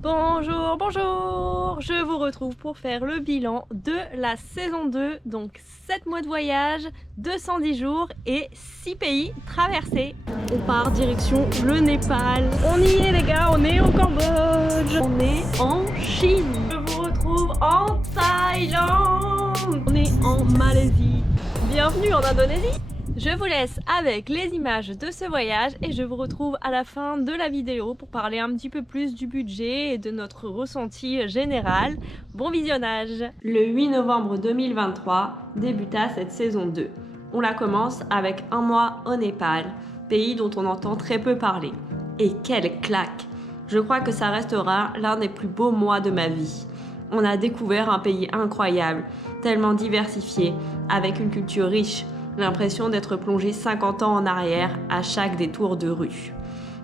Bonjour, bonjour! Je vous retrouve pour faire le bilan de la saison 2, donc 7 mois de voyage, 210 jours et 6 pays traversés. On part direction le Népal. On y est les gars, on est au Cambodge. On est en Chine. Je vous retrouve en Thaïlande. On est en Malaisie. Bienvenue en Indonésie. Je vous laisse avec les images de ce voyage et je vous retrouve à la fin de la vidéo pour parler un petit peu plus du budget et de notre ressenti général. Bon visionnage! Le 8 novembre 2023 débuta cette saison 2. On la commence avec un mois au Népal, pays dont on entend très peu parler. Et quelle claque! Je crois que ça restera l'un des plus beaux mois de ma vie. On a découvert un pays incroyable, tellement diversifié, avec une culture riche, l'impression d'être plongé 50 ans en arrière à chaque détour de rue.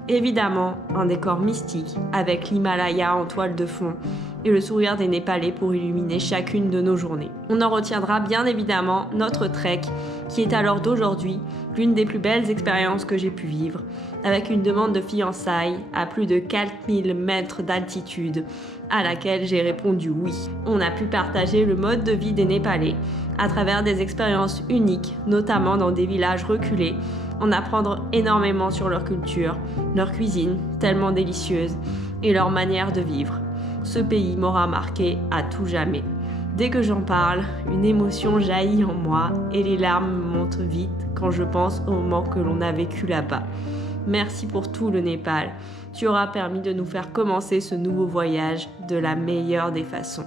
Évidemment, un décor mystique avec l'Himalaya en toile de fond et le sourire des Népalais pour illuminer chacune de nos journées. On en retiendra bien évidemment notre trek qui est alors d'aujourd'hui l'une des plus belles expériences que j'ai pu vivre, avec une demande de fiançailles à plus de 4000 mètres d'altitude à laquelle j'ai répondu oui. On a pu partager le mode de vie des Népalais à travers des expériences uniques, notamment dans des villages reculés, en apprendre énormément sur leur culture, leur cuisine tellement délicieuse et leur manière de vivre. Ce pays m'aura marqué à tout jamais. Dès que j'en parle, une émotion jaillit en moi et les larmes me montent vite quand je pense au moment que l'on a vécu là-bas. Merci pour tout le Népal. Tu auras permis de nous faire commencer ce nouveau voyage de la meilleure des façons.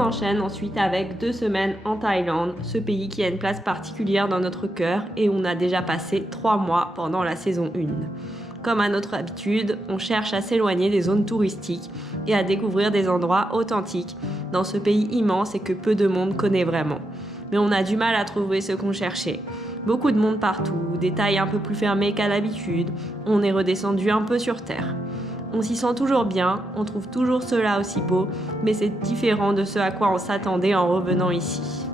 enchaîne ensuite avec 2 semaines en Thaïlande, ce pays qui a une place particulière dans notre cœur et où on a déjà passé 3 mois pendant la saison 1. Comme à notre habitude, on cherche à s'éloigner des zones touristiques et à découvrir des endroits authentiques dans ce pays immense et que peu de monde connaît vraiment. Mais on a du mal à trouver ce qu'on cherchait. Beaucoup de monde partout, des tailles un peu plus fermées qu'à l'habitude, on est redescendu un peu sur terre. On s'y sent toujours bien, on trouve toujours cela aussi beau, mais c'est différent de ce à quoi on s'attendait en revenant ici.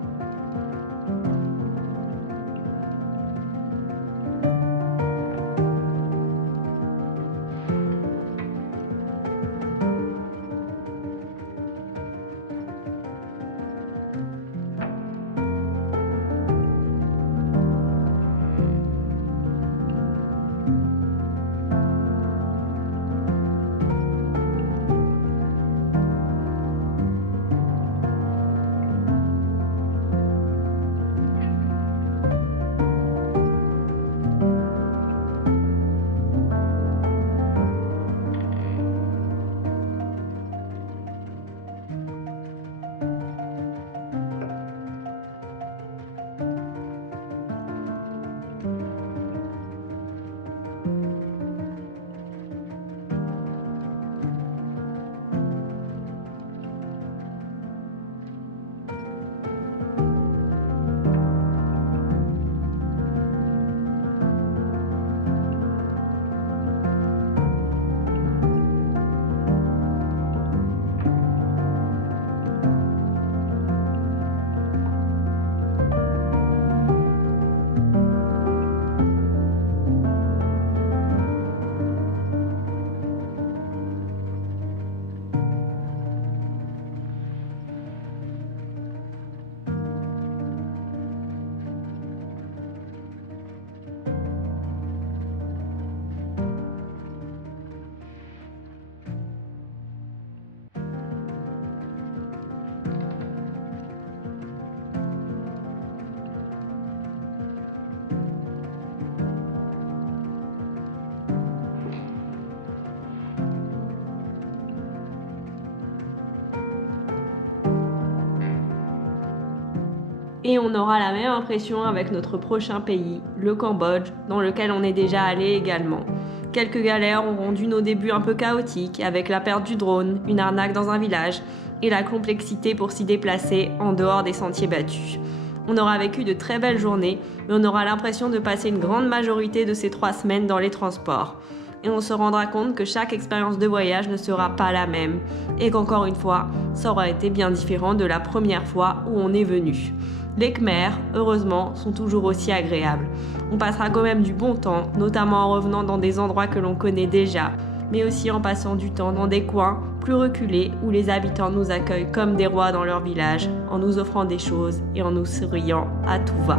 Et on aura la même impression avec notre prochain pays, le Cambodge, dans lequel on est déjà allé également. Quelques galères ont rendu nos débuts un peu chaotiques, avec la perte du drone, une arnaque dans un village, et la complexité pour s'y déplacer en dehors des sentiers battus. On aura vécu de très belles journées, mais on aura l'impression de passer une grande majorité de ces 3 semaines dans les transports. Et on se rendra compte que chaque expérience de voyage ne sera pas la même, et qu'encore une fois, ça aura été bien différent de la première fois où on est venu. Les Khmers, heureusement, sont toujours aussi agréables. On passera quand même du bon temps, notamment en revenant dans des endroits que l'on connaît déjà, mais aussi en passant du temps dans des coins plus reculés où les habitants nous accueillent comme des rois dans leur village, en nous offrant des choses et en nous souriant à tout va.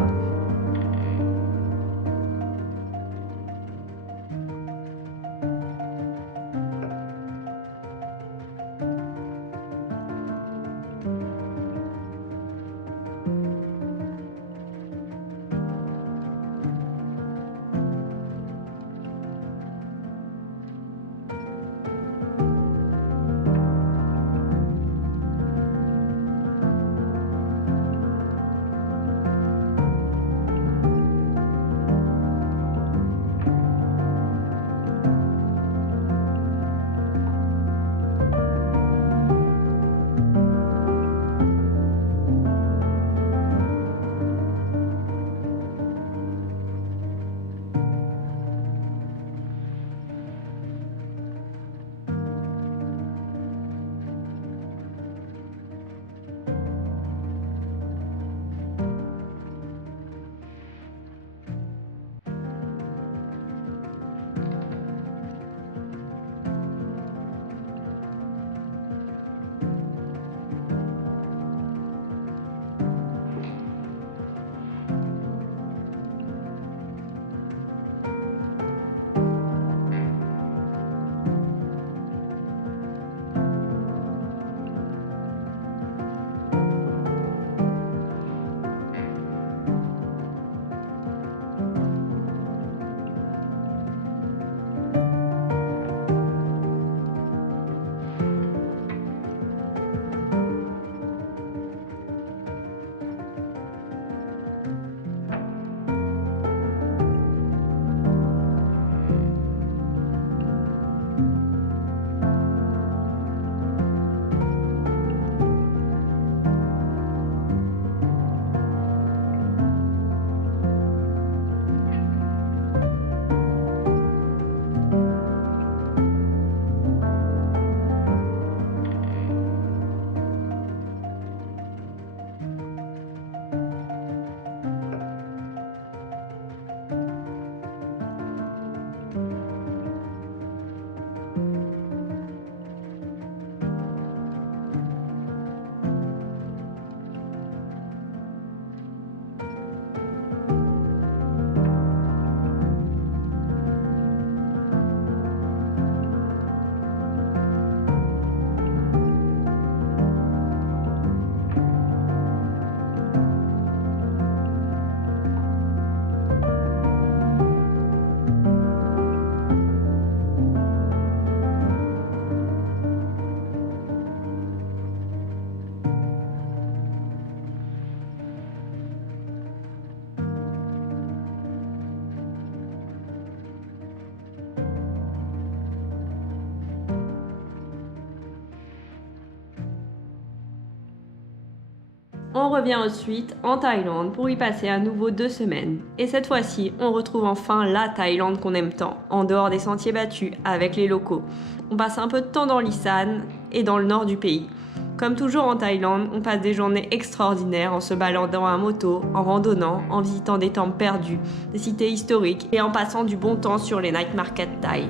On revient ensuite en Thaïlande pour y passer à nouveau 2 semaines. Et cette fois-ci, on retrouve enfin la Thaïlande qu'on aime tant, en dehors des sentiers battus, avec les locaux. On passe un peu de temps dans l'Isan et dans le nord du pays. Comme toujours en Thaïlande, on passe des journées extraordinaires en se baladant à moto, en randonnant, en visitant des temples perdus, des cités historiques et en passant du bon temps sur les night markets thaï.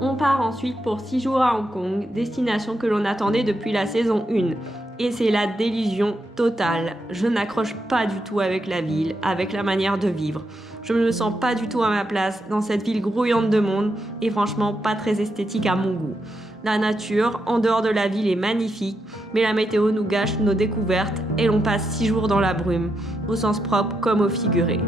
On part ensuite pour 6 jours à Hong Kong, destination que l'on attendait depuis la saison 1. Et c'est la délusion totale. Je n'accroche pas du tout avec la ville, avec la manière de vivre. Je ne me sens pas du tout à ma place dans cette ville grouillante de monde et franchement pas très esthétique à mon goût. La nature, en dehors de la ville, est magnifique, mais la météo nous gâche nos découvertes et l'on passe 6 jours dans la brume, au sens propre comme au figuré.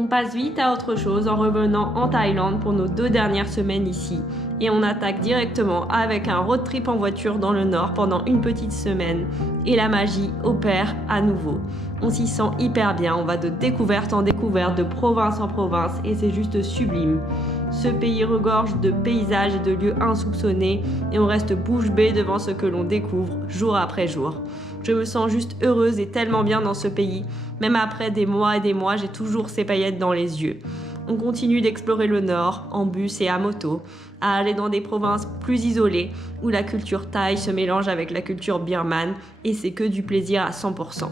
On passe vite à autre chose en revenant en Thaïlande pour nos 2 dernières semaines ici. Et on attaque directement avec un road trip en voiture dans le nord pendant une petite semaine. Et la magie opère à nouveau. On s'y sent hyper bien, on va de découverte en découverte, de province en province et c'est juste sublime. Ce pays regorge de paysages et de lieux insoupçonnés et on reste bouche bée devant ce que l'on découvre jour après jour. Je me sens juste heureuse et tellement bien dans ce pays. Même après des mois et des mois, j'ai toujours ces paillettes dans les yeux. On continue d'explorer le nord, en bus et à moto, à aller dans des provinces plus isolées où la culture thaï se mélange avec la culture birmane et c'est que du plaisir à 100%.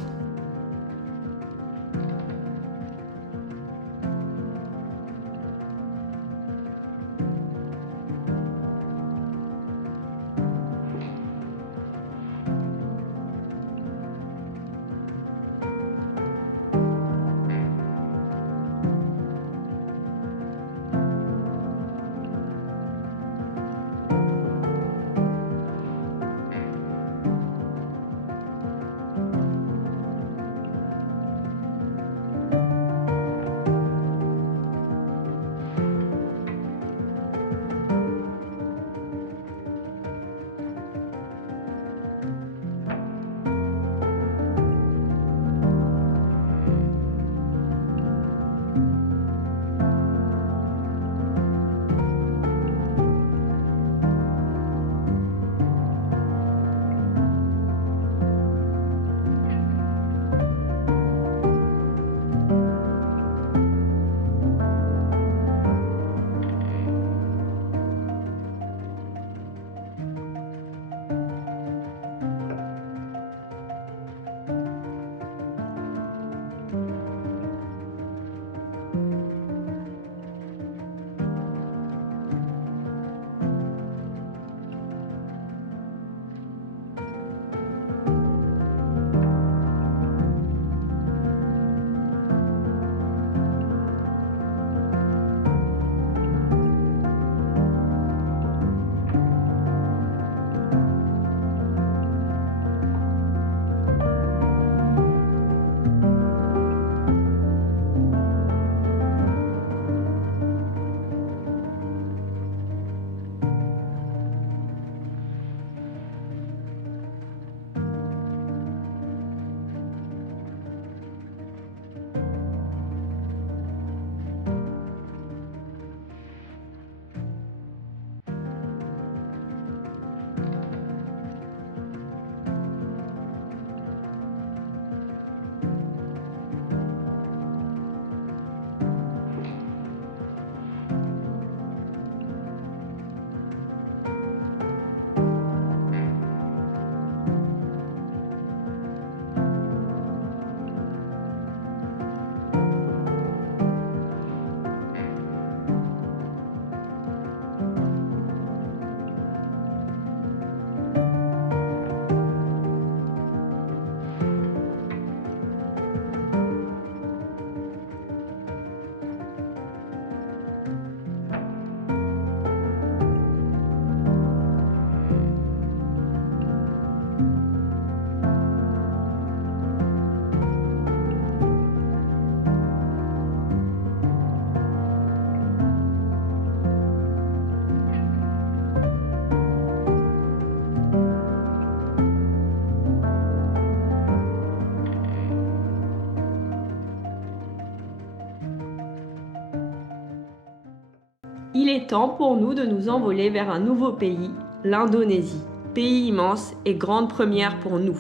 Il est temps pour nous de nous envoler vers un nouveau pays, l'Indonésie. Pays immense et grande première pour nous.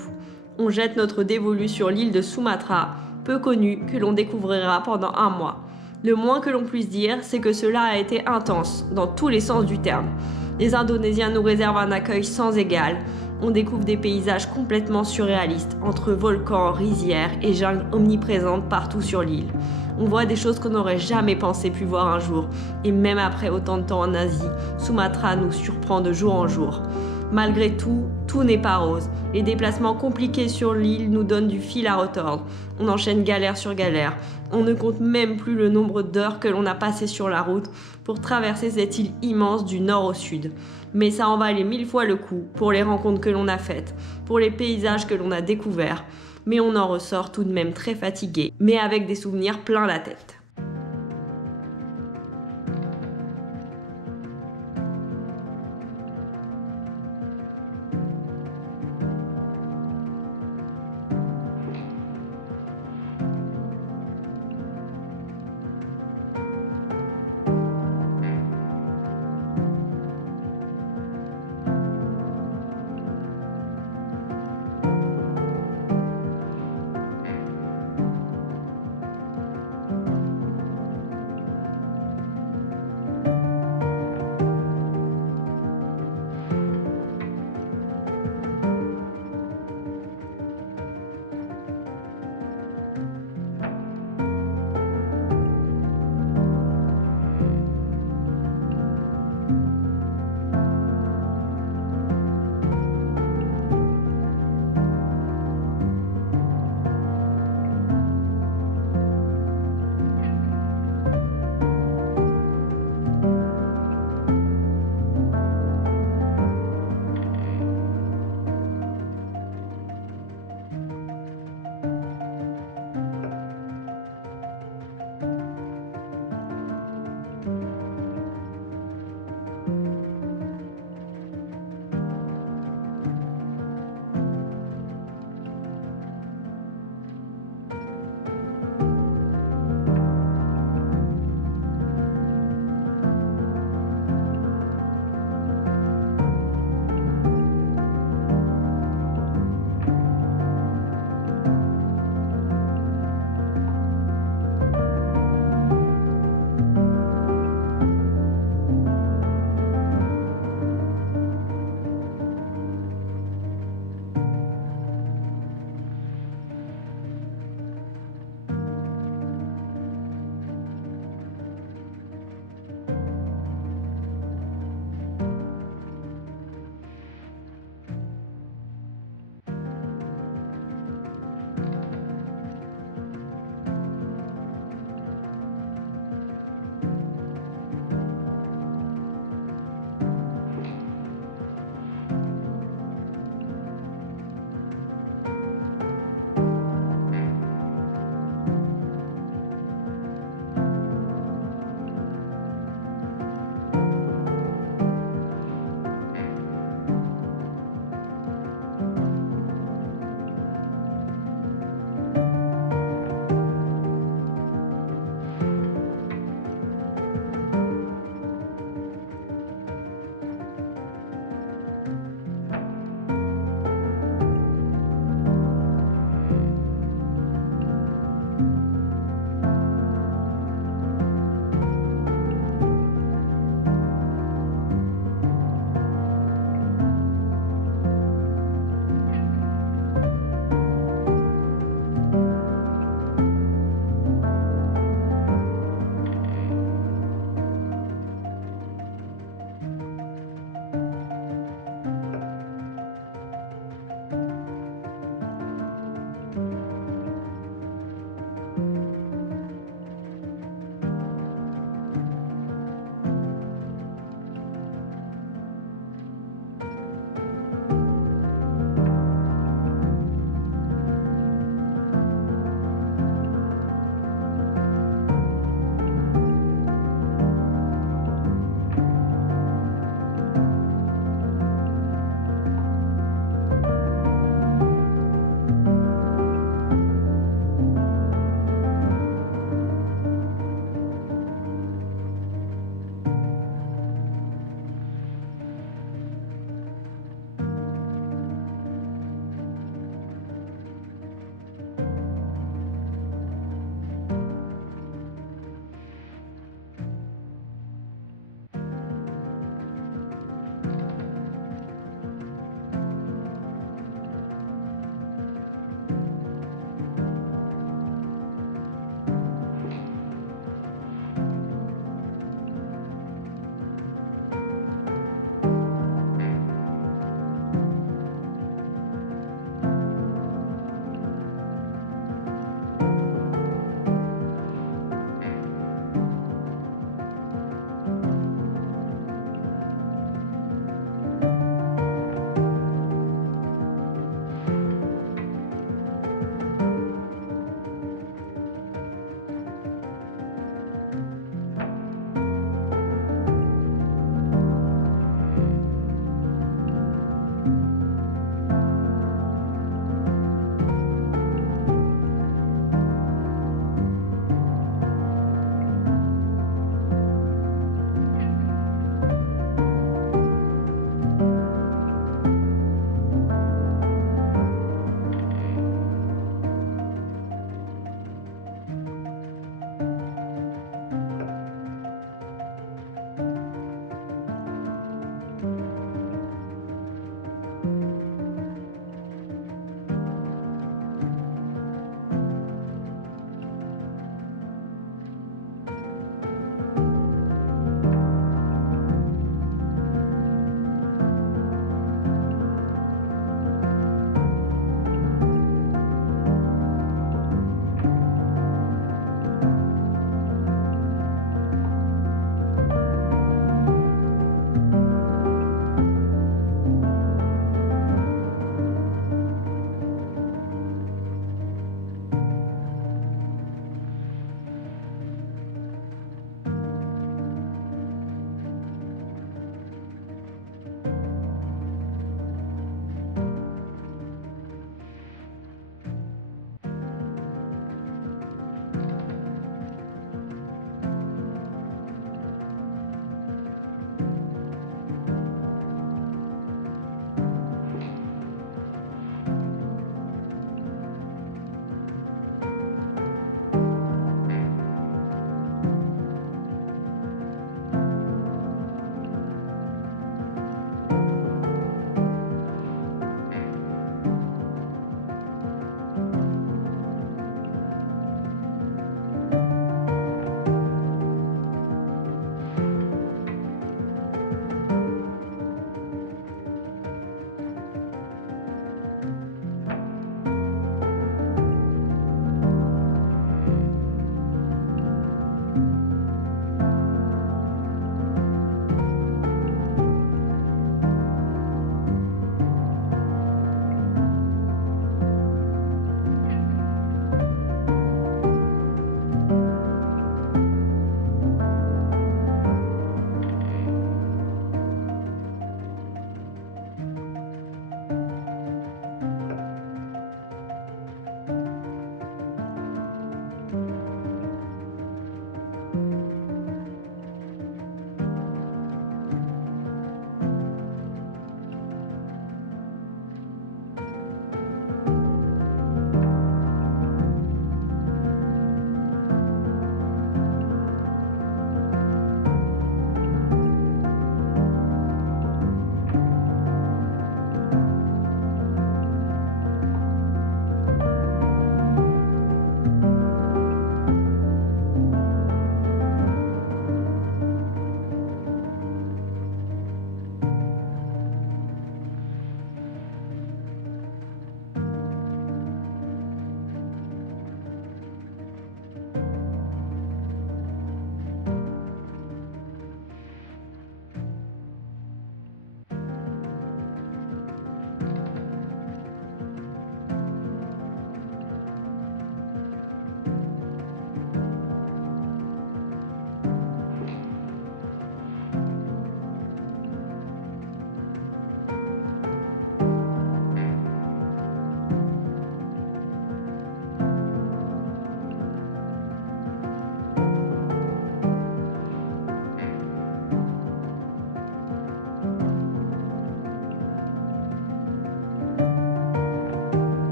On jette notre dévolu sur l'île de Sumatra, peu connue, que l'on découvrira pendant 1 mois. Le moins que l'on puisse dire, c'est que cela a été intense, dans tous les sens du terme. Les Indonésiens nous réservent un accueil sans égal. On découvre des paysages complètement surréalistes, entre volcans, rizières et jungles omniprésentes partout sur l'île. On voit des choses qu'on n'aurait jamais pensé pu voir un jour. Et même après autant de temps en Asie, Sumatra nous surprend de jour en jour. Malgré tout, tout n'est pas rose. Les déplacements compliqués sur l'île nous donnent du fil à retordre. On enchaîne galère sur galère. On ne compte même plus le nombre d'heures que l'on a passé sur la route pour traverser cette île immense du nord au sud. Mais ça en valait 1000 fois le coup pour les rencontres que l'on a faites, pour les paysages que l'on a découverts. Mais on en ressort tout de même très fatigué, mais avec des souvenirs plein la tête.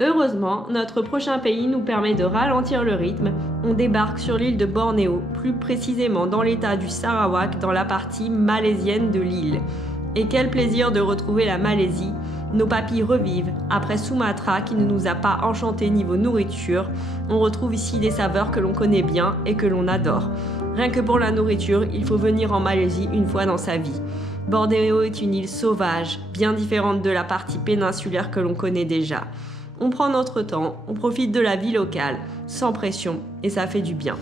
Heureusement, notre prochain pays nous permet de ralentir le rythme. On débarque sur l'île de Bornéo, plus précisément dans l'état du Sarawak, dans la partie malaisienne de l'île. Et quel plaisir de retrouver la Malaisie. Nos papilles revivent. Après Sumatra qui ne nous a pas enchantés niveau nourriture, on retrouve ici des saveurs que l'on connaît bien et que l'on adore. Rien que pour la nourriture, il faut venir en Malaisie une fois dans sa vie. Bornéo est une île sauvage, bien différente de la partie péninsulaire que l'on connaît déjà. On prend notre temps, on profite de la vie locale, sans pression, et ça fait du bien.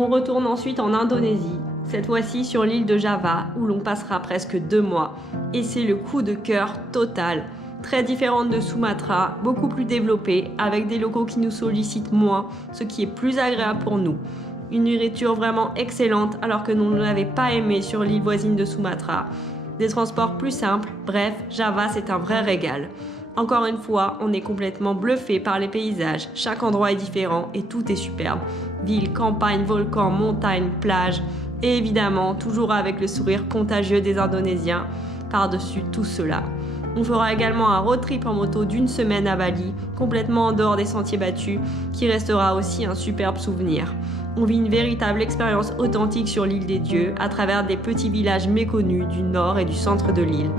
On retourne ensuite en Indonésie, cette fois-ci sur l'île de Java où l'on passera presque 2 mois. Et c'est le coup de cœur total. Très différente de Sumatra, beaucoup plus développée, avec des locaux qui nous sollicitent moins, ce qui est plus agréable pour nous. Une nourriture vraiment excellente alors que nous ne l'avons pas aimé sur l'île voisine de Sumatra. Des transports plus simples, bref, Java c'est un vrai régal. Encore une fois, on est complètement bluffé par les paysages, chaque endroit est différent et tout est superbe. Ville, campagne, volcans, montagnes, plages et évidemment toujours avec le sourire contagieux des Indonésiens par-dessus tout cela. On fera également un road trip en moto d'1 semaine à Bali, complètement en dehors des sentiers battus, qui restera aussi un superbe souvenir. On vit une véritable expérience authentique sur l'île des Dieux à travers des petits villages méconnus du nord et du centre de l'île.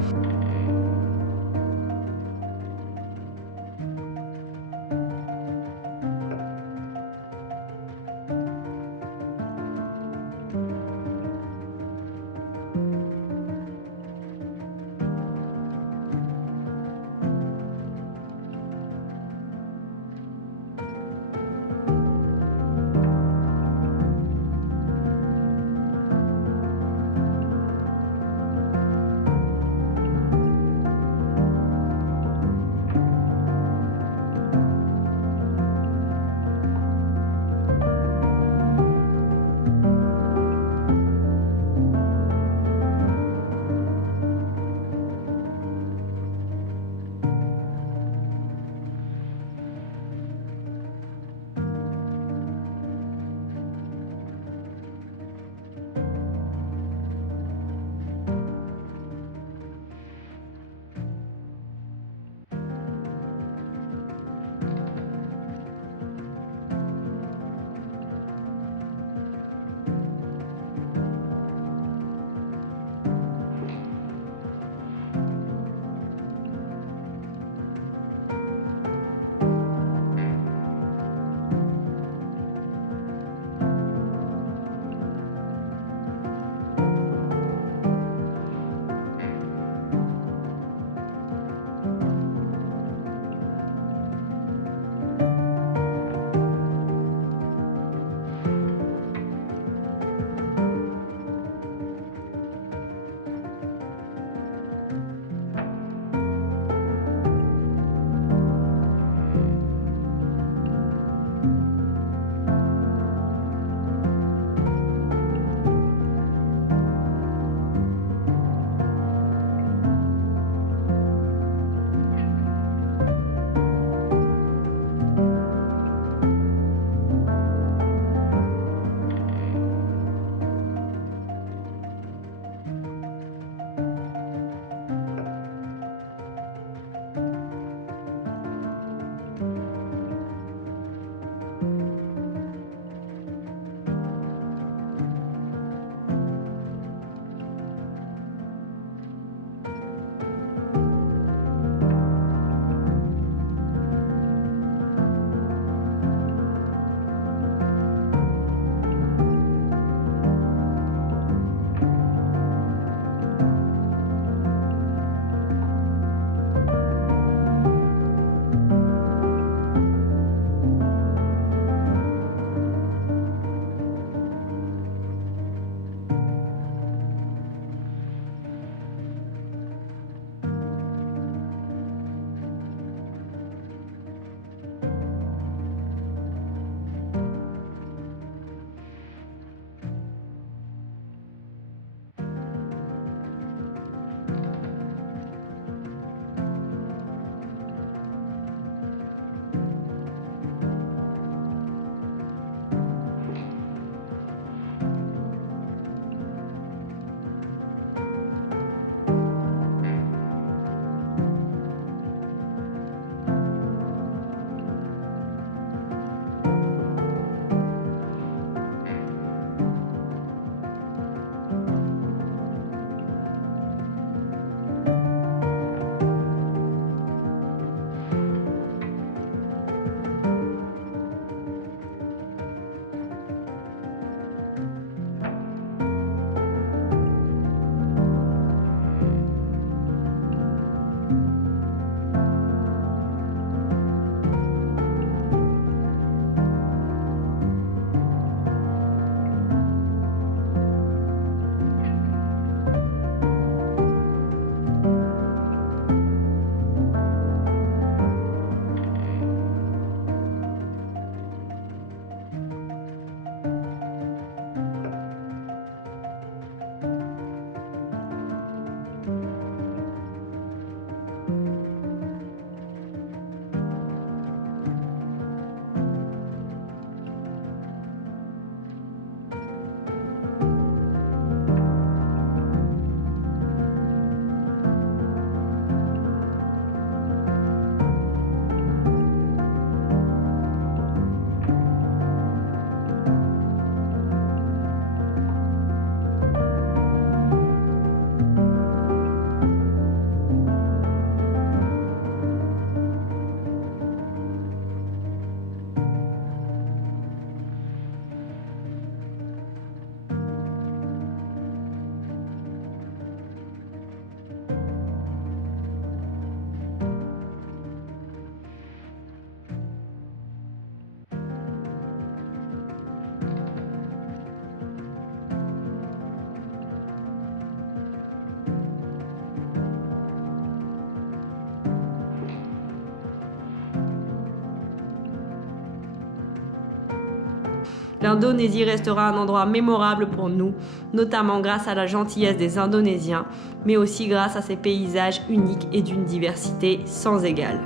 l'Indonésie restera un endroit mémorable pour nous, notamment grâce à la gentillesse des Indonésiens, mais aussi grâce à ses paysages uniques et d'une diversité sans égale.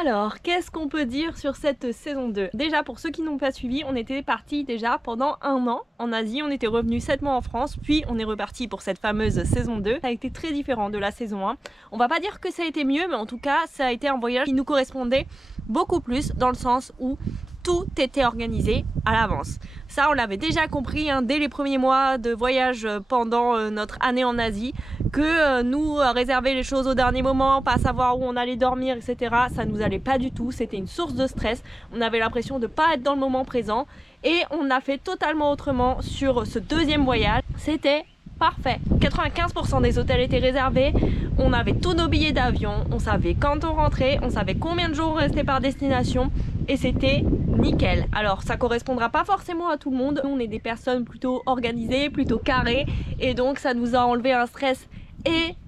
Alors, qu'est-ce qu'on peut dire sur cette saison 2? Déjà, pour ceux qui n'ont pas suivi, on était parti déjà pendant 1 an en Asie, on était revenu 7 mois en France, puis on est reparti pour cette fameuse saison 2. Ça a été très différent de la saison 1. On va pas dire que ça a été mieux, mais en tout cas, ça a été un voyage qui nous correspondait beaucoup plus, dans le sens où tout était organisé à l'avance. Ça, on l'avait déjà compris dès les premiers mois de voyage pendant notre année en Asie, que nous réserver les choses au dernier moment, pas savoir où on allait dormir, etc. Ça nous allait pas du tout, c'était une source de stress. On avait l'impression de pas être dans le moment présent et on a fait totalement autrement sur ce deuxième voyage. C'était parfait. 95% des hôtels étaient réservés, on avait tous nos billets d'avion, on savait quand on rentrait, on savait combien de jours on restait par destination et c'était nickel. Alors ça correspondra pas forcément à tout le monde, on est des personnes plutôt organisées, plutôt carrées et donc ça nous a enlevé un stress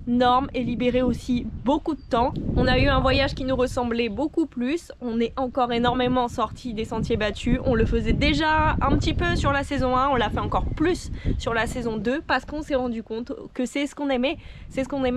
énorme et libéré aussi beaucoup de temps. On a eu un voyage qui nous ressemblait beaucoup plus, on est encore énormément sorti des sentiers battus, on le faisait déjà un petit peu sur la saison 1, on l'a fait encore plus sur la saison 2 parce qu'on s'est rendu compte que c'est ce qu'on aimait,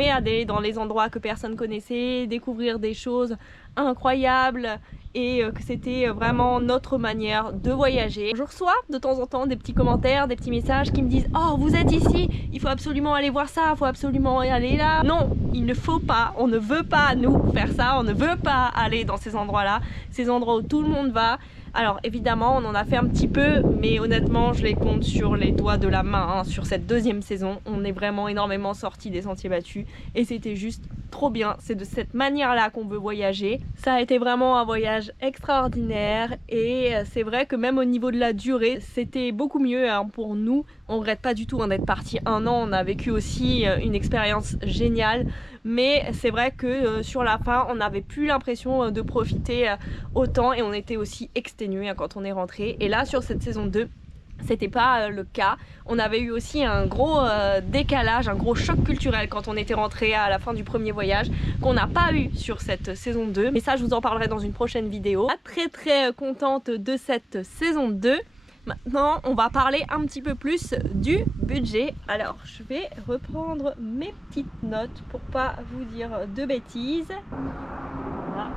aller dans les endroits que personne connaissait, découvrir des choses incroyables et que c'était vraiment notre manière de voyager. Je reçois de temps en temps des petits commentaires, des petits messages qui me disent « Oh, vous êtes ici, il faut absolument aller voir ça, il faut absolument aller là ». Non, il ne faut pas, on ne veut pas nous faire ça, on ne veut pas aller dans ces endroits-là, ces endroits où tout le monde va. Alors évidemment on en a fait un petit peu, mais honnêtement je les compte sur les doigts de la main. Sur cette deuxième saison, on est vraiment énormément sorti des sentiers battus et c'était juste trop bien. C'est de cette manière-là qu'on veut voyager. Ça a été vraiment un voyage extraordinaire et c'est vrai que même au niveau de la durée, c'était beaucoup mieux pour nous. On regrette pas du tout d'être parti 1 an, on a vécu aussi une expérience géniale. Mais c'est vrai que sur la fin, on n'avait plus l'impression de profiter autant et on était aussi exténués quand on est rentré. Et là, sur cette saison 2, c'était pas le cas. On avait eu aussi un gros décalage, un gros choc culturel quand on était rentré à la fin du premier voyage qu'on n'a pas eu sur cette saison 2. Mais ça, je vous en parlerai dans une prochaine vidéo. Très contente de cette saison 2. Maintenant, on va parler un petit peu plus du budget. Alors, je vais reprendre mes petites notes pour pas vous dire de bêtises. Voilà.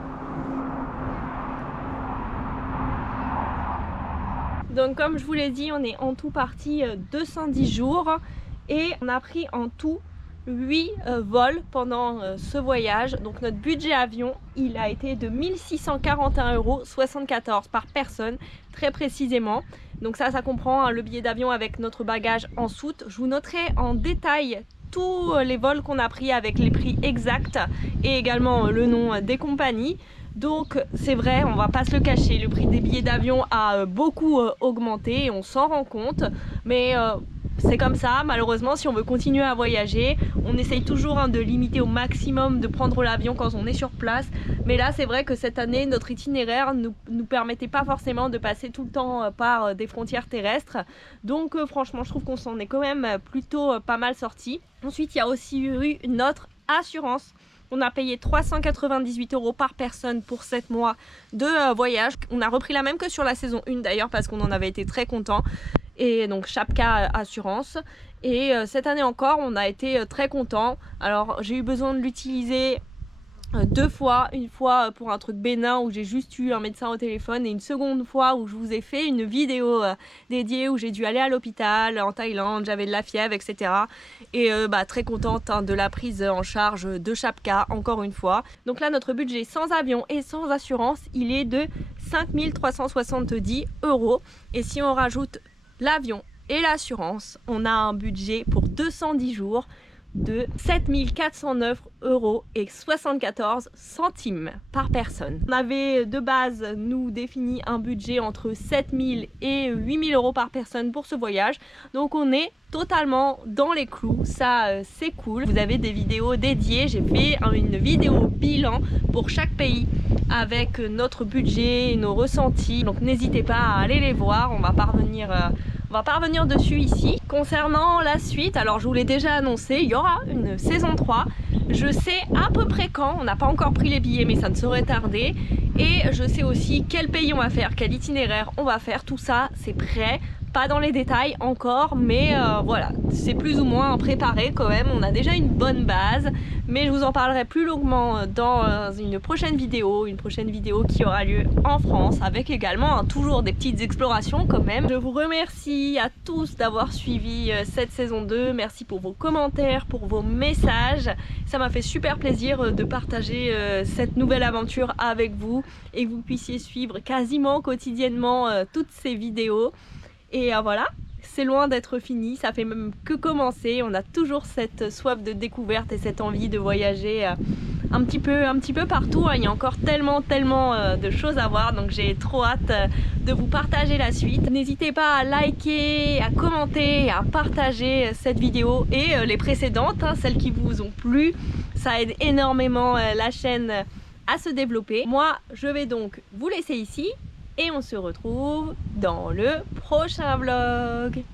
Donc, comme je vous l'ai dit, on est en tout parti 210 jours et on a pris en tout 8 vols pendant ce voyage. Donc notre budget avion, il a été de 1641,74 € par personne, très précisément. Donc ça comprend le billet d'avion avec notre bagage en soute. Je vous noterai en détail tous les vols qu'on a pris avec les prix exacts et également le nom des compagnies. Donc c'est vrai, on va pas se le cacher, le prix des billets d'avion a beaucoup augmenté et on s'en rend compte, mais c'est comme ça, malheureusement. Si on veut continuer à voyager, on essaye toujours de limiter au maximum de prendre l'avion quand on est sur place. Mais là, c'est vrai que cette année, notre itinéraire ne nous permettait pas forcément de passer tout le temps par des frontières terrestres. Donc franchement, je trouve qu'on s'en est quand même plutôt pas mal sorti. Ensuite, il y a aussi eu notre assurance. On a payé 398 € par personne pour 7 mois de voyage. On a repris la même que sur la saison 1 d'ailleurs parce qu'on en avait été très contents. Et donc Chapka Assurance. Et cette année encore, on a été très contents. Alors j'ai eu besoin de l'utiliser 2 fois. Une fois pour un truc bénin où j'ai juste eu un médecin au téléphone et une seconde fois où je vous ai fait une vidéo dédiée où j'ai dû aller à l'hôpital en Thaïlande, j'avais de la fièvre, etc. Et très contente de la prise en charge de Chapka encore une fois. Donc là, notre budget sans avion et sans assurance, il est de 5370 €. Et si on rajoute l'avion et l'assurance, on a un budget pour 210 jours de 7409,74 € par personne. On avait de base nous défini un budget entre 7000 et 8000 € par personne pour ce voyage, donc on est totalement dans les clous. Ça c'est cool. Vous avez des vidéos dédiées, j'ai fait une vidéo bilan pour chaque pays avec notre budget et nos ressentis, donc n'hésitez pas à aller les voir. On va pas revenir dessus ici. Concernant la suite, alors je vous l'ai déjà annoncé, il y aura une saison 3. Je sais à peu près quand, on n'a pas encore pris les billets mais ça ne saurait tarder. Et je sais aussi quel pays on va faire, quel itinéraire on va faire, tout ça c'est prêt. pas dans les détails encore, mais voilà, c'est plus ou moins préparé quand même. On a déjà une bonne base, mais je vous en parlerai plus longuement dans une prochaine vidéo qui aura lieu en France, avec également toujours des petites explorations quand même. Je vous remercie à tous d'avoir suivi cette saison 2, merci pour vos commentaires, pour vos messages, ça m'a fait super plaisir de partager cette nouvelle aventure avec vous et que vous puissiez suivre quasiment quotidiennement toutes ces vidéos. Et voilà, c'est loin d'être fini, ça fait même que commencer. On a toujours cette soif de découverte et cette envie de voyager un petit peu partout. Il y a encore tellement de choses à voir, donc j'ai trop hâte de vous partager la suite. N'hésitez pas à liker, à commenter, à partager cette vidéo et les précédentes, celles qui vous ont plu. Ça aide énormément la chaîne à se développer. Moi, je vais donc vous laisser ici et on se retrouve dans le prochain vlog.